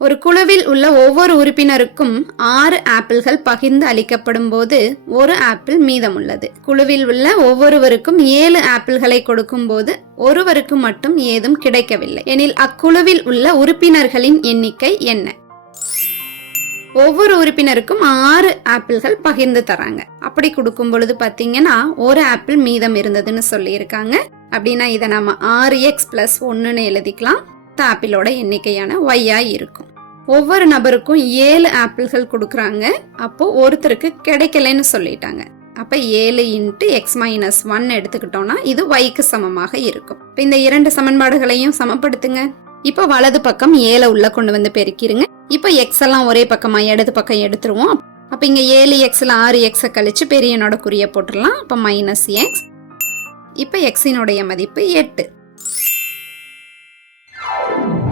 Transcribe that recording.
ஒரு குழுவில் உள்ள ஒவ்வொரு உறுப்பினருக்கும் 6 ஆப்பிள்கள் பகிர்ந்து அளிக்கப்படும் போது ஒரு ஆப்பிள் மீதம் உள்ளது. குழுவில் உள்ள ஒவ்வொருவருக்கும் 7 ஆப்பிள்களை கொடுக்கும் போது ஒருவருக்கு மட்டும் ஏதும் கிடைக்கவில்லை எனில் அக்குழுவில் உள்ள உறுப்பினர்களின் எண்ணிக்கை என்ன? ஒவ்வொரு உறுப்பினருக்கும் 6 ஆப்பிள்கள் பகிர்ந்து தராங்க. அப்படி கொடுக்கும் பொழுது பாத்தீங்கன்னா ஒரு ஆப்பிள் மீதம் இருந்ததுன்னு சொல்லி இருக்காங்க. அப்படின்னா இதை நம்ம 6x+1 எழுதிக்கலாம். ஆப்பிளோட எண்ணிக்கையான y இருக்கும். ஒவ்வொரு நபருக்கும் 7 ஆப்பிள்கள் கொடுக்கறாங்க. அப்போ ஒருத்தருக்கு கிடைக்கலன்னு சொல்லிட்டாங்க. அப்ப 7 × x-1 எடுத்துக்கிட்டோம்னா இது yக்கு சமமாக இருக்கும். இந்த இரண்டு சமன்பாடுகளையும் சமப்படுத்துங்க. இப்ப வலது பக்கம் 7 உள்ள கொண்டு வந்து பெருக்கிருங்க. இப்ப x எல்லாம் ஒரே பக்கமா இடது பக்கம் எடுத்துருவோம். அப்ப இங்க 7xல 6x கழிச்சு பெரியனோட குறிய போட்டுடலாம். அப்ப -x. இப்ப x-னுடைய மதிப்பு 8.